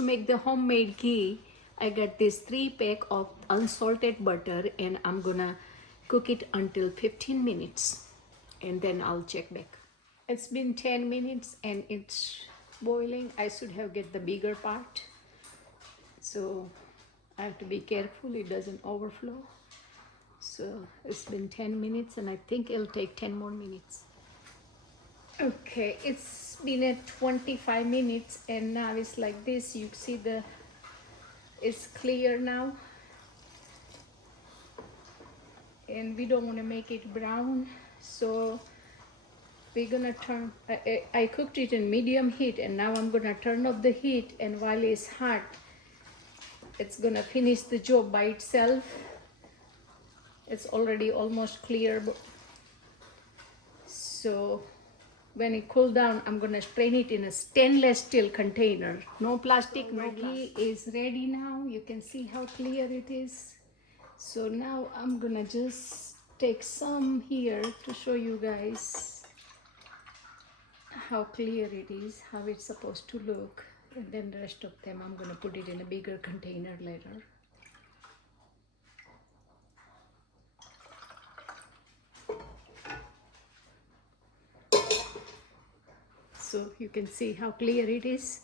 to make the homemade ghee, I got this 3 pack of unsalted butter, and I'm gonna cook it until 15 minutes and then I'll check back. It's been 10 minutes and it's boiling. I should have get the bigger part, so I have to be careful it doesn't overflow. So it's been 10 minutes and I think it'll take 10 more minutes. Okay, it's been at 25 minutes and now it's like this. You see it's clear now, and we don't want to make it brown, so we're gonna turn. I cooked it in medium heat, and now I'm gonna turn off the heat, and while it's hot, it's gonna finish the job by itself. It's already almost clear, so when it cools down, I'm gonna strain it in a stainless steel container. No plastic, no ghee is ready now. You can see how clear it is. So now I'm gonna just take some here to show you guys how clear it is, how it's supposed to look. And then the rest of them I'm gonna put it in a bigger container later. So you can see how clear it is.